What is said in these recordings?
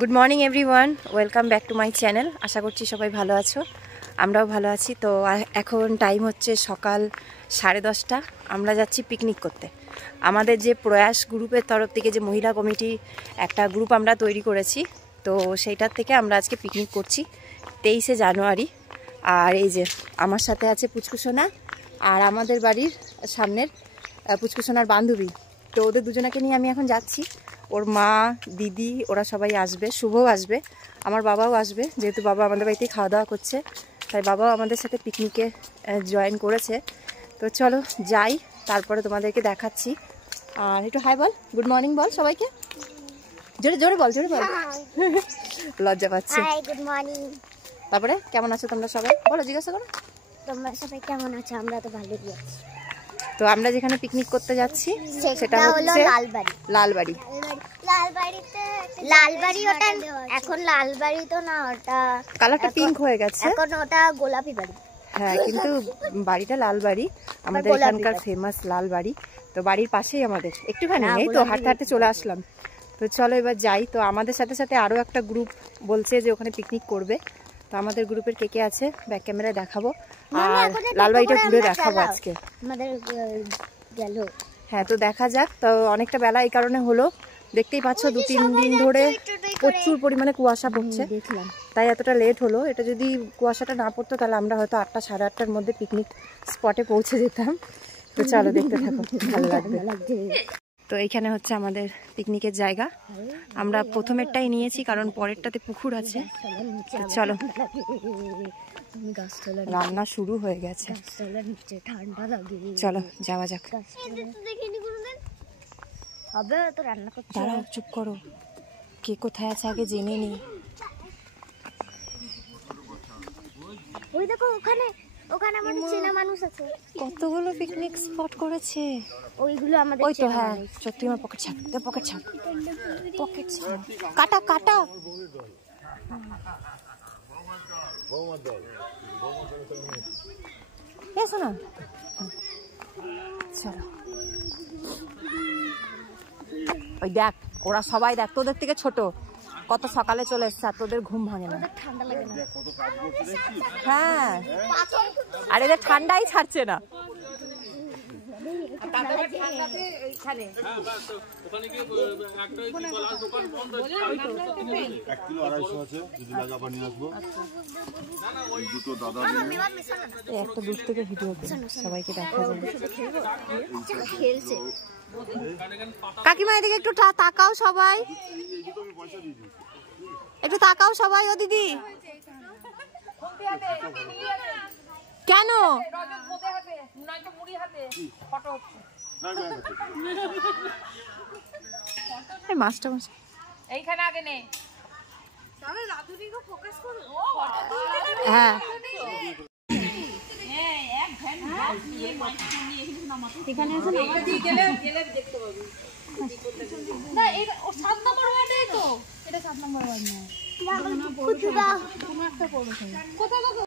Good morning everyone, welcome back to my channel. আশা করছি সবাই ভালো আছো, আমরাও ভালো আছি। তো এখন টাইম হচ্ছে সকাল 10:30। আমরা যাচ্ছি পিকনিক করতে। আমাদের যে প্রয়াস গ্রুপের তরফ থেকে যে মহিলা কমিটি একটা গ্রুপ আমরা তৈরি করেছি, তো সেইটার থেকে আমরা আজকে পিকনিক করছি 23শে জানুয়ারি। আর এই যে আমার সাথে আছে পুচকুসোনা আর আমাদের বাড়ির সামনের পুচকুসোনার বান্ধবী। তো ওদের দুজনাকে নিয়ে আমি এখন যাচ্ছি। ওর মা, দিদি ওরা সবাই আসবে, শুভও আসবে, আমার বাবাও আসবে, যেহেতু বাবা আমাদের বাড়িতেই খাওয়া দাওয়া করছে, তাই বাবাও আমাদের সাথে পিকনিকে জয়েন করেছে। তো চলো যাই, তারপরে তোমাদেরকে দেখাচ্ছি। আর একটু হাই বল, গুড মর্নিং বল সবাইকে, জোরে জোরে বল, জোরে বল। লজ্জা পাচ্ছে। Good morning. তারপরে কেমন আছো তোমরা সবাই, বলো, জিজ্ঞাসা করো। তোমরা সবাই কেমন আছো? আমরা তো ভালোই আছি। তো আমরা যেখানে পিকনিক করতে যাচ্ছি সেটা হচ্ছে লালবাড়ি। লালবাড়ি ওটা এখন লালবাড়ি তো না, ওটা কালারটা পিঙ্ক হয়ে গেছে, এখন ওটা গোলাপি বাড়ি। হ্যাঁ, কিন্তু বাড়িটা লালবাড়ি, আমাদের এখানকার ফেমাস লালবাড়ি। তো বাড়ির পাশেই আমাদের, একটুখানি এই তো হাঁটতে হাঁটতে চলে আসলাম। তো চলো এবার যাই। তো আমাদের সাথে সাথে আরও একটা গ্রুপ বলছে যে ওখানে পিকনিক করবে। তো আমাদের গ্রুপের কে কে আছে ব্যাক ক্যামেরায় দেখাবো, আর লালবাড়িটা ঘুরে দেখাবো আজকে আমাদের গেল। হ্যাঁ, তো দেখা যাক। তো অনেকটা বেলা এই কারণে হলো, দেখতেই পাচ্ছ 2-3 দিন ধরে প্রচুর পরিমাণে কুয়াশা পড়ছে, তাই এতটা লেট হলো। এটা যদি কুয়াশাটা না পড়তো তাহলে আমরা হয়তো 8টা সাড়ে 8টার মধ্যে পিকনিক স্পটে পৌঁছে যেতাম। তো চলো দেখতে থাকো, ভালো লাগবে। তো এইখানে হচ্ছে আমাদের পিকনিকের জায়গা। আমরা প্রথমেরটাই নিয়েছি কারণ পরেরটাতে পুকুর আছে। চলো, রান্না শুরু হয়ে গেছে, চলো যাওয়া যাক। দাঁড়াও, চুপ করো, কে কোথায় আছে আগে জেনে নি। ওই দেখো ওখানে ওখানে আমাদের চেনা মানুষ আছে, কতগুলো পিকনিক স্পট করেছে। ওইগুলো আমাদের ওই তো, হ্যাঁ সত্যি। আমার পকেট ছাড়, পকেট ছাড়, পকেট ছাড়, কাটা কাটা। এসো না, চলো। ওই দেখ, ওরা সবাই দেখ, তোদের থেকে ছোট, কত সকালে চলে এসছে আর তোদের ঘুম ভাঙে না। হ্যাঁ, আর এদের ঠান্ডাই ছাড়ছে না। একটা দূর থেকে ভিডিও সবাইকে দেখা যাবে। কাকিমা এদিকে একটু তাকাও সবাই, একটু তাকাও সবাই। ও দিদি, কেন মাছটা এইখানে আগে নেই। হ্যাঁ, এখানে না, এটা 7 নম্বর ওয়ার্ডেই তো, এটা 7 নম্বর ওয়ার্ড না, কোনো একটা পৌরসভা। কোথায় গো?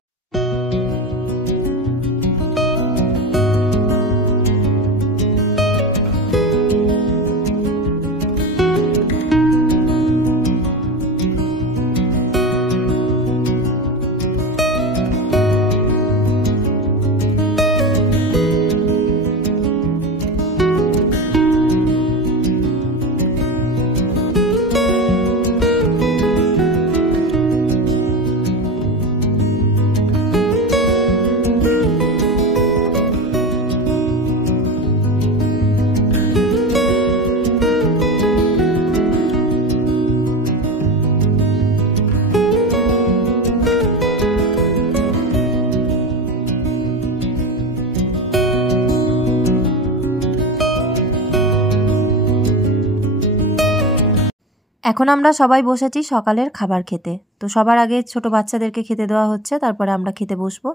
এখন আমরা সবাই বসেছি সকালের খাবার খেতে। তো সবার আগে ছোট বাচ্চাদেরকে খেতে দেওয়া হচ্ছে, তারপরে আমরা খেতে বসবো।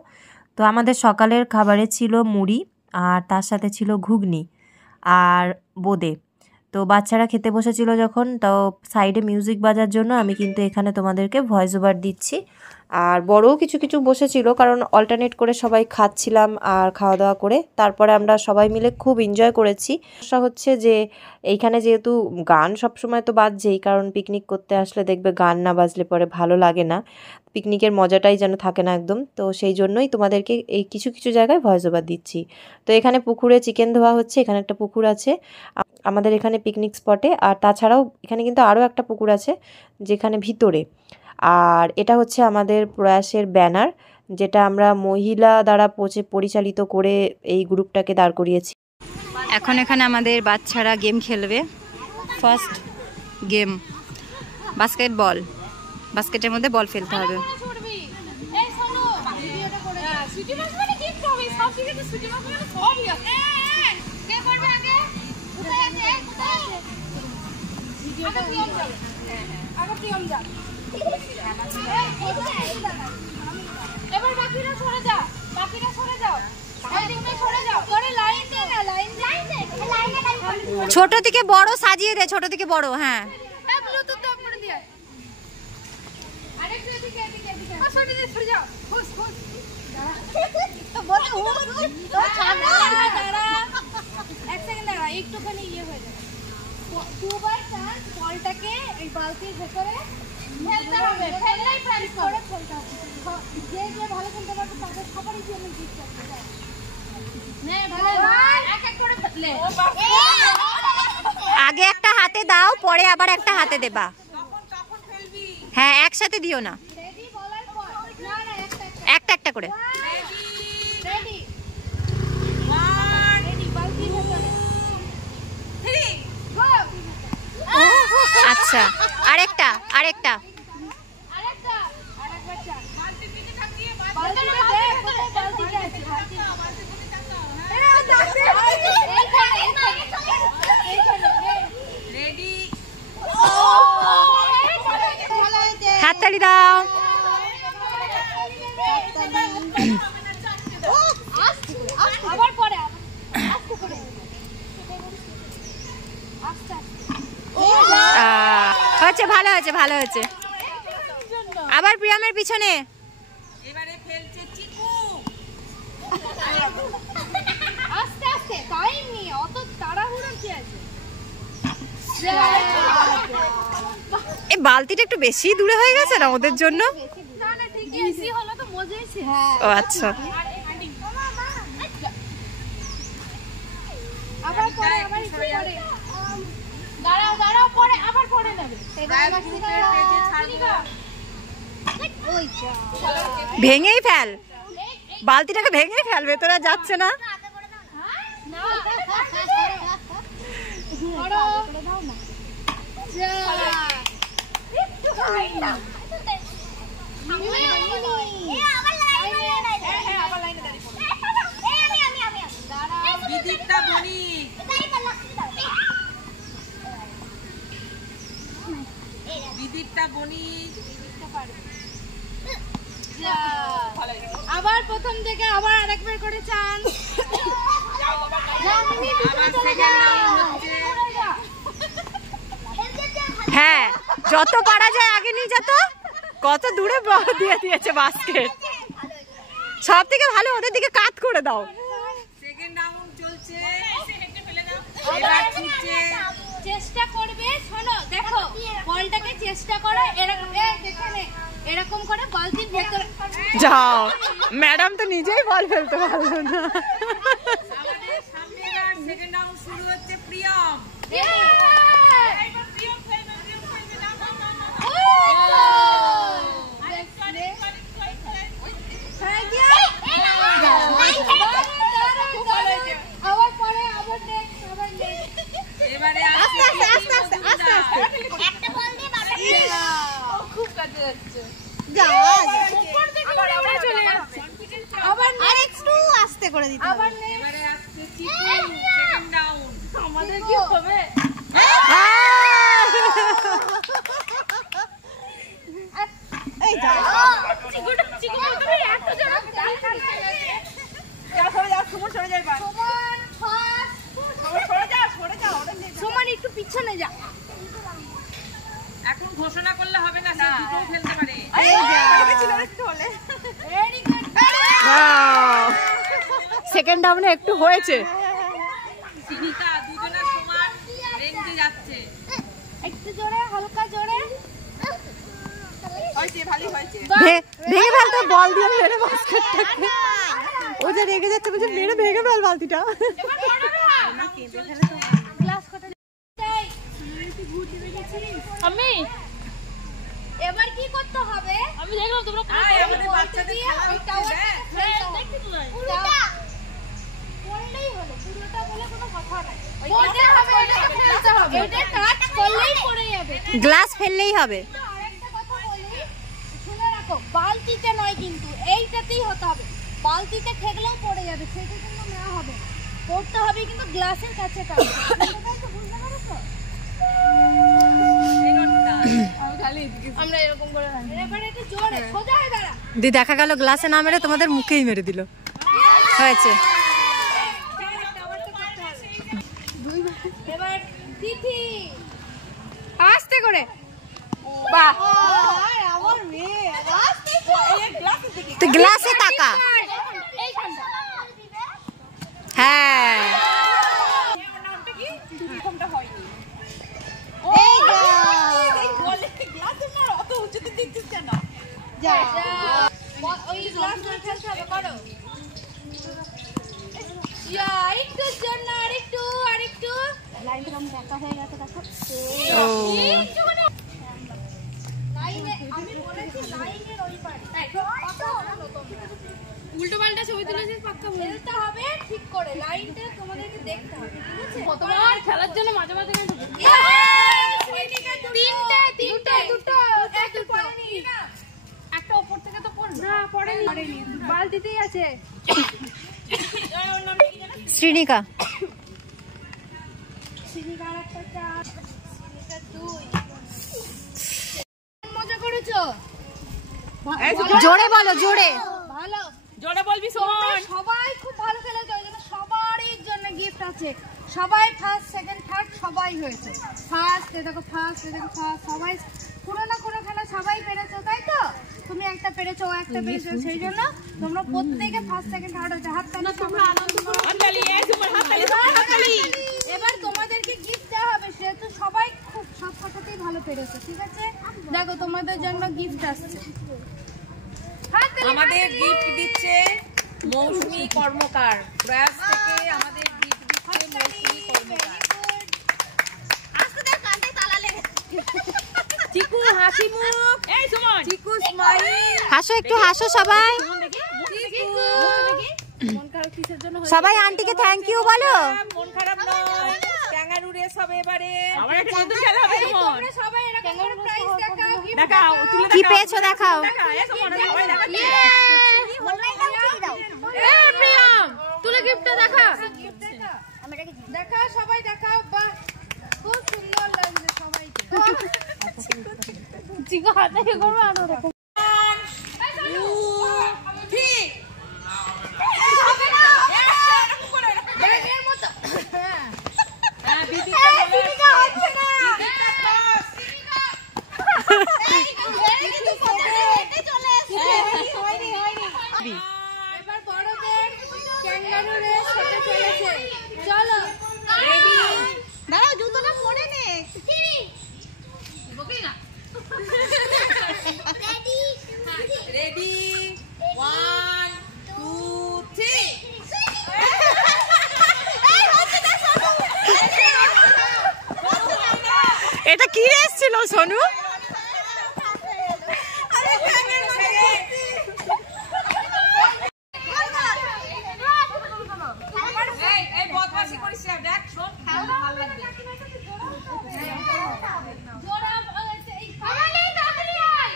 তো আমাদের সকালের খাবারে ছিল মুড়ি আর তার সাথে ছিল ঘুগনি আর বোঁদে। তো বাচ্চারা খেতে বসেছিল যখন, তো সাইডে মিউজিক বাজার জন্য আমি কিন্তু এখানে তোমাদেরকে ভয়েস ওভার দিচ্ছি। আর বড়ও কিছু কিছু বসেছিল, কারণ অল্টারনেট করে সবাই খাচ্ছিলাম আর খাওয়া দাওয়া করে তারপরে আমরা সবাই মিলে খুব এনজয় করেছি। সমস্যা হচ্ছে যে এইখানে যেহেতু গান সবসময় তো বাজছেই, কারণ পিকনিক করতে আসলে দেখবে গান না বাজলে পরে ভালো লাগে না, পিকনিকের মজাটাই যেন থাকে না একদম। তো সেই জন্যই তোমাদেরকে এই কিছু কিছু জায়গায় ভয়েস ওভার দিচ্ছি। তো এখানে পুকুরে চিকেন ধোয়া হচ্ছে, এখানে একটা পুকুর আছে আমাদের এখানে পিকনিক স্পটে। আর তাছাড়াও এখানে কিন্তু আরও একটা পুকুর আছে যেখানে ভিতরে। আর এটা হচ্ছে আমাদের প্রয়াসের ব্যানার, যেটা আমরা মহিলা দ্বারা পরিচালিত করে এই গ্রুপটাকে দাঁড় করিয়েছি। এখন এখানে আমাদের বাচ্চারা গেম খেলবে। ফার্স্ট গেম বাস্কেটবল, বাস্কেটের মধ্যে বল ফেলতে হবে। এবার বাকিরা সরে যাও, বাকিরা সরে যাও, সরে যাও, লাইন দে না, লাইন দে, ছোট থেকে বড় সাজিয়ে দে, ছোট থেকে বড়। হ্যাঁ ব্লুটুথ অফ করে দিয়ে আরেকটু এদিকে এদিকে এদিকে সরে যাও, সরে যাও, খুশ খুশ দাঁড়া তো বল দাঁড়া এক সেকেন্ড দাঁড়া, একটুখানি ইয়ে হয়ে যাবে। দুবার চান্স বলটাকে এই বালতির ভেতরে ফেলতে হবে, ফেললেই প্র্যাকটিস করে ফেলতে হবে। যে যে ভালো খেলতে পারবে তাদের সবারই জন্য জিত করতে হবে। নে ভালো এক এক করে ফেলে আগে একটা হাতে দাও, পরে আবার একটা হাতে দেবা। হ্যাঁ একসাথে দিও না, রেডি বলার পর না না একটা একটা করে। রেডি 1 রেডি বালতির ভেতরে 3 গো। আচ্ছা আরেকটা আরেকটা আরেকটা আরেকবার চার বালতির দিকে তাকিয়ে বালতিটা দে, কোথায় বালতিটা আছে? বালতিটা এরা দেখতে রেডি হাততালি দাও। আবার পরে আস্তে করে আস্তে হচ্ছে, ভালো হয়েছে ভালো হয়েছে। আবার প্রিয়ামের পিছনে। এবারে ফেলছে চিকু, আস্তে আস্তে, টাইম নিয়ে, অত তাড়াহুড়ো কি আছে? এই বালতিটা একটু বেশি দূরে হয়ে গেছে না ওদের জন্য? না না ঠিক আছে, ইজি হলো তো মজাই ছিল। ও আচ্ছা আবার পরে আবার একটু পরে দাঁড়াও দাঁড়াও, পরে আবার পরে নেবে। ভেঙেই ফেল, বালতিটাকে ভেঙেই ফেল, ভেতরে যাচ্ছে না। আবার প্রথম থেকে আবার আরেকবার করে চান্স। হ্যাঁ যত পারা যায় আগে নিয়ে যেত। কত দূরে দিয়ে দিয়েছে বাস্কেট, সব থেকে ভালো ওদের দিকে কাট করে দাও। চেষ্টা করবে, শোনো দেখো বলটাকে চেষ্টা করো এরকম, এখানে এরকম করে বালতির ভেতরে যাও। ম্যাডাম তো নিজেই বল ফেলতে পারলো না। সেকেন্ড রাউন্ড শুরু হচ্ছে। প্রিয়ম আবার পরে আবার নেক্সট আবার নেক্সট। এবারে আস্তে আস্তে আস্তে আস্তে আস্তে আস্তে একটা বল দিয়ে বাবা খুব কাজে যাচ্ছে। আবার আরেকটু আস্তে করে দিতে হবে। আবার এবারে আসছে চিকু, সেকেন্ড রাউন্ড। আমাদের কি হবে? সামনে যা। এখন ঘোষণা করলে হবে না, সে দুটোও ফেলতে পারে। Very good. সেকেন্ড ডাউনে একটু হয়েছে। সিনিকা দুজনের সমান রেঞ্জে যাচ্ছে। একটু জোরে, হালকা জোরে। ভেঙে ফেল তো, বল দিয়ে মেরে বাস্কেটটাকে। ও যে রেগে যাচ্ছে, বলছে মেরে ভেঙে ফেল বালতিটা। গ্লাস কত চাই? আমি এবার কি করতে হবে? আমি দেখলাম তোমরা আমাদের বাচ্চাদের খেলা হচ্ছে, পড়লেই হলো, পুরোটা বলে কোনো কথা নাই। পড়তে হবে, এটা ফেলতে হবে, এটা টাচ করলেই পড়ে যাবে। গ্লাস ফেললেই হবে। আরেকটা কথা বলি, শুনে রাখো, বালতিতে নয় কিন্তু, এইটাতেই হতে হবে। বালতিতে ঠেকলেও পড়ে যাবে, সেটা কিন্তু নেওয়া হবে। পড়তে হবে কিন্তু গ্লাসের কাছে টাচ। বুঝতে পারছো? আমরা এরকম করে না, এবারে একটু জোরে সোজা হয়ে দাঁড়া। দি দেখা গেল গ্লাসে না মেরে তোমাদের মুখেই মেরে দিল। হয়েছে। এবার তিথি আস্তে করে। বাহ, আমার মেয়ে আস্তে করে গ্লাসের দিকে। তুই গ্লাসে তাকা। এইখানটা হ্যাঁ, নামটা কি? এরকমটা হয়নি। এই এই বলে গ্লাসের না অত উঁচুতে দিচ্ছিস কেন? যা ওই গ্লাস ধরে ফেলতে হবে, করো। ইয়া একটু জন্য আরেকটু আরেকটু। লাইন থেকে দেখা হয়ে গেছে, দেখো। ও লাইনে আমি বলেছি লাইনের ওই পারে। উল্টো পাল্টা ছবি তুলেছিস, পাক্কা ফেলতে হবে ঠিক করে। লাইনটা তোমাদেরকে দেখতে হবে, ঠিক আছে? তোমার খেলার জন্য মাঝে মাঝে কেন তিনটে দুটো একটা পড়েনি না, একটা উপর থেকে তো পড়লো না, পড়েনি বালতিতেই আছে। শ্রীনিকা। সিনিকা আরেকটা চার, সিনিকা দুই। মজা করেছো? জোরে বলো, জোরে। ভালো, জোরে বলবি শোন। সবাই খুব ভালো খেলেছে, ওই জন্য সবারই জন্য গিফট আছে। সবাই ফার্স্ট সেকেন্ড থার্ড সবাই হয়েছে। ফার্স্ট এ দেখো, ফার্স্ট এ দেখো, ফার্স্ট সবাই কোনো না কোনো খেলা সবাই পেরেছো, তাই তো? তুমি একটা পেরেছো, ও একটা পেরেছো, সেই জন্য তোমরা প্রত্যেকে ফার্স্ট সেকেন্ড থার্ড হয়েছে। হাততালি, তোমরা আনন্দ করো। হাততালি, এই সুপার হাততালি, হাততালি। এবার তোমাদেরকে গিফট দেওয়া হবে, সেহেতু সবাই খুব সব কথাতেই ভালো পেরেছে, ঠিক আছে? দেখো তোমাদের জন্য গিফট আসছে। আমাদের গিফট দিচ্ছে মৌসুমী কর্মকার। প্রয়াস থেকে আমাদের গিফট দিচ্ছে মৌসুমী কর্মকার। চিকু হাসি মুখ, এই সুমন, চিকু স্মাইল। হাসো, একটু হাসো সবাই। মন খারাপ কিসের জন্য? সবাই আন্টিকে থ্যাংক ইউ বলো। মন খারাপ নয়, ক্যাঙ্গারু রেস হবে এবারে। আবার একটা নতুন খেলা হবে সুমন। তোমরা সবাই এরকম করে প্রাইজ দেখাও, গিফট দেখাও, তুলে কি দেখাও। পেয়েছো দেখাও। দেখা, এই সুমন সবাই দেখাচ্ছে। প্রিয়াম তুলে গিফটটা দেখা। দেখাও সবাই, দেখাও। বাহ, খুব সুন্দর লাগছে সবাইকে। চিকু হাতে করবে আরো দেখো। ব্যাগের মতো। হ্যাঁ, দিদিটা হচ্ছে না। এবার বড়দের ক্যাঙ্গারু রেস হতে চলেছে। চলো রেডি, দাঁড়াও, জুতোটা পরে নে। রেডি, 1 2 3। এটা কি রেস ছিল সোনু? এই বদমাশি করিস না, দেখ শোন, ভালো লাগবে। জোড়া এই খালি তাড়াতাড়ি আয়।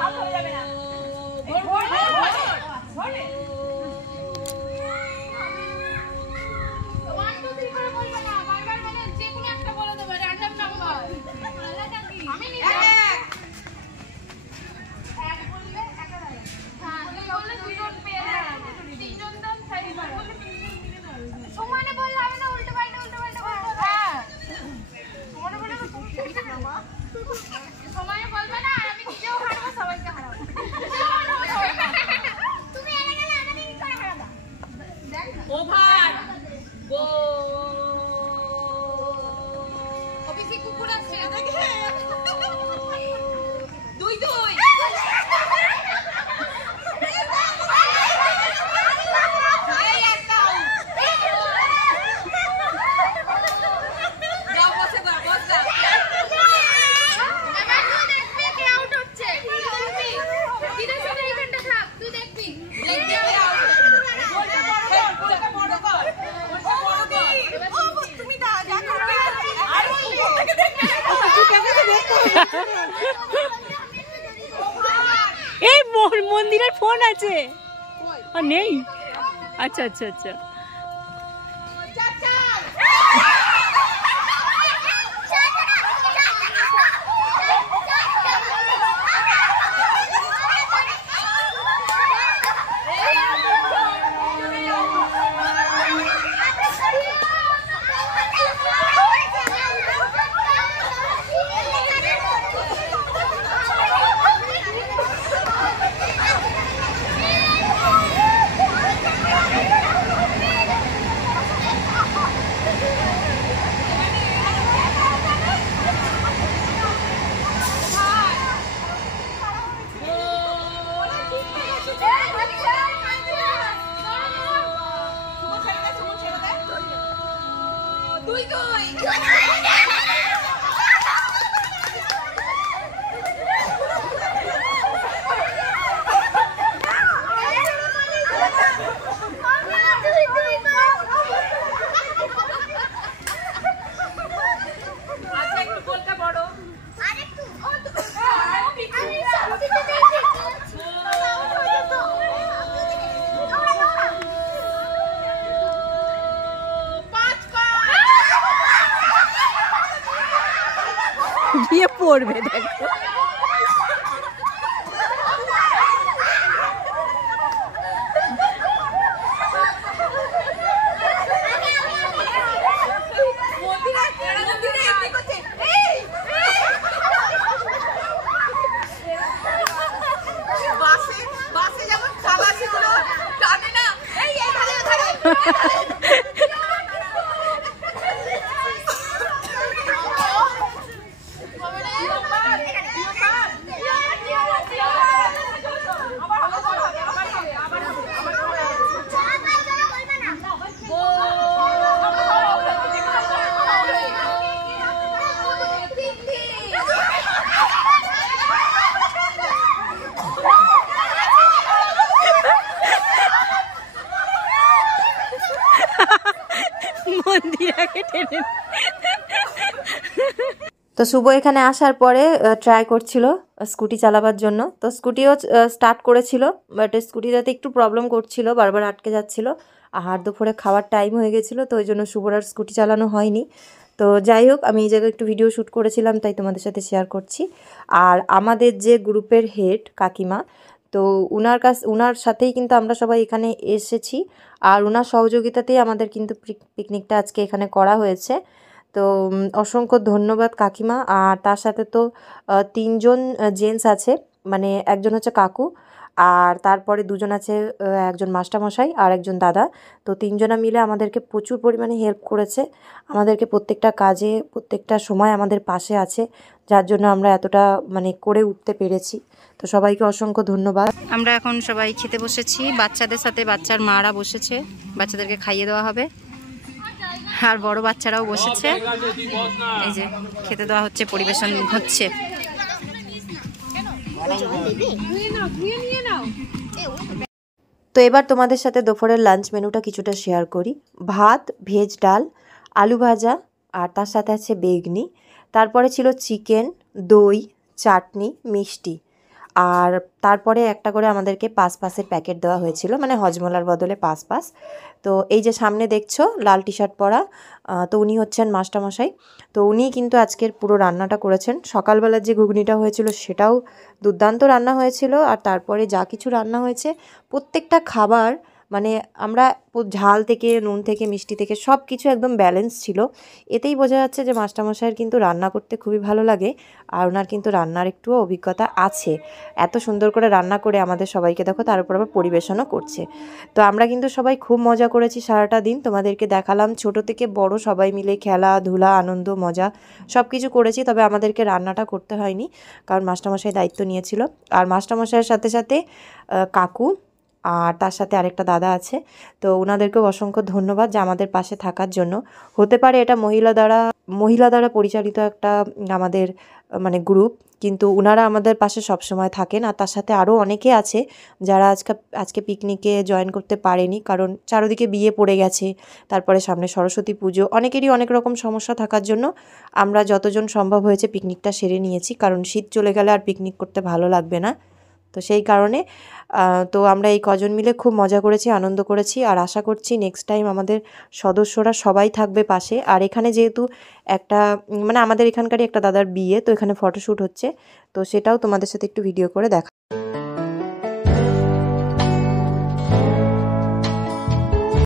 হাত হয়ে যাবে না। ঘোর ঘোর ঘোর ঘোর। 1 2 3 করে বলবে না, বারবার বলে যে কোনো একটা বলে দেবে, র‍্যান্ডম নাম্বার। আমি নিজে এক বললে একা দাঁড়াবে। হ্যাঁ, বললে দুইজন পেয়ে যাবে। তিনজন দাম 4 বললে তিনজন মিলে দাঁড়াবে। সমানে মন্দিরের ফোন আছে নেই? আচ্ছা আচ্ছা আচ্ছা। গিয়ে পড়বে দেখো। তো শুভ এখানে আসার পরে ট্রাই করছিল স্কুটি চালাবার জন্য। তো স্কুটিও স্টার্ট করেছিল, বাট স্কুটিটাতে একটু প্রবলেম করছিল, বারবার আটকে যাচ্ছিল। আর দুপুরে খাওয়ার টাইম হয়ে গেছিলো, তো ওই জন্য শুভর আর স্কুটি চালানো হয়নি। তো যাই হোক, আমি এই জায়গায় একটু ভিডিও শ্যুট করেছিলাম, তাই তোমাদের সাথে শেয়ার করছি। আর আমাদের যে গ্রুপের হেড কাকিমা, তো উনার সাথেই কিন্তু আমরা সবাই এখানে এসেছি। আর উনার সহযোগিতাতেই আমাদের কিন্তু পিকনিকটা আজকে এখানে করা হয়েছে। তো অসংখ্য ধন্যবাদ কাকিমা। আর তার সাথে তো 3 জন জেন্টস আছে, মানে একজন হচ্ছে কাকু, আর তারপরে 2 জন আছে, একজন মাস্টারমশাই আর একজন দাদা। তো 3 জনা মিলে আমাদেরকে প্রচুর পরিমাণে হেল্প করেছে, আমাদেরকে প্রত্যেকটা কাজে প্রত্যেকটা সময় আমাদের পাশে আছে, যার জন্য আমরা এতটা মানে করে উঠতে পেরেছি। তো সবাইকে অসংখ্য ধন্যবাদ। আমরা এখন সবাই খেতে বসেছি, বাচ্চাদের সাথে বাচ্চার মারা বসেছে, বাচ্চাদেরকে খাইয়ে দেওয়া হবে। আর বড় বাচ্চারাও বসেছে, এই যে খেতে দেওয়া হচ্ছে, পরিবেশন হচ্ছে। তো এবার তোমাদের সাথে দুপুরের লাঞ্চ মেনুটা কিছুটা শেয়ার করি। ভাত, ভেজ ডাল, আলু ভাজা, আর তার সাথে আছে বেগনি। তারপরে ছিল চিকেন, দই, চাটনি, মিষ্টি। আর তারপরে একটা করে আমাদেরকে পাঁচের প্যাকেট দেওয়া হয়েছিল, মানে হজমলার বদলে পাঁচ। তো এই যে সামনে দেখছো লাল টি শার্ট পরা, তো উনি হচ্ছেন মাস্টারমশাই। তো উনি কিন্তু আজকের পুরো রান্নাটা করেছেন। সকালবেলার যে ঘুগনিটা হয়েছিল সেটাও দুর্দান্ত রান্না হয়েছিল। আর তারপরে যা কিছু রান্না হয়েছে প্রত্যেকটা খাবার, মানে আমরা ঝাল থেকে নুন থেকে মিষ্টি থেকে সব কিছু একদম ব্যালেন্স ছিল। এতেই বোঝা যাচ্ছে যে মাস্টারমশাইয়ের কিন্তু রান্না করতে খুবই ভালো লাগে, আর ওনার কিন্তু রান্নার একটুও অভিজ্ঞতা আছে। এত সুন্দর করে রান্না করে আমাদের সবাইকে দেখো, তার উপর আবার পরিবেশনও করছে। তো আমরা কিন্তু সবাই খুব মজা করেছি সারাটা দিন, তোমাদেরকে দেখালাম। ছোট থেকে বড় সবাই মিলে খেলাধুলা, আনন্দ, মজা সব কিছু করেছি। তবে আমাদেরকে রান্নাটা করতে হয়নি, কারণ মাস্টারমশাই দায়িত্ব নিয়েছিল। আর মাস্টারমশাইয়ের সাথে সাথে কাকু আর তার সাথে আরেকটা দাদা আছে। তো ওনাদেরকেও অসংখ্য ধন্যবাদ যে আমাদের পাশে থাকার জন্য। হতে পারে এটা মহিলা দ্বারা পরিচালিত একটা আমাদের মানে গ্রুপ, কিন্তু ওনারা আমাদের পাশে সবসময় থাকেন। আর তার সাথে আরও অনেকে আছে যারা আজকে পিকনিকে জয়েন করতে পারেনি, কারণ চারদিকে বিয়ে পড়ে গেছে, তারপরে সামনে সরস্বতী পুজো, অনেকেরই অনেক রকম সমস্যা থাকার জন্য আমরা যতজন সম্ভব হয়েছে পিকনিকটা সেরে নিয়েছি, কারণ শীত চলে গেলে আর পিকনিক করতে ভালো লাগবে না। তো সেই কারণে তো আমরা এই কজন মিলে খুব মজা করেছি, আনন্দ করেছি। আর আশা করছি নেক্সট টাইম আমাদের সদস্যরা সবাই থাকবে পাশে। আর এখানে যেহেতু একটা মানে আমাদের এখানকারই একটা দাদার বিয়ে, তো এখানে ফটোশ্যুট হচ্ছে, তো সেটাও তোমাদের সাথে একটু ভিডিও করে দেখা।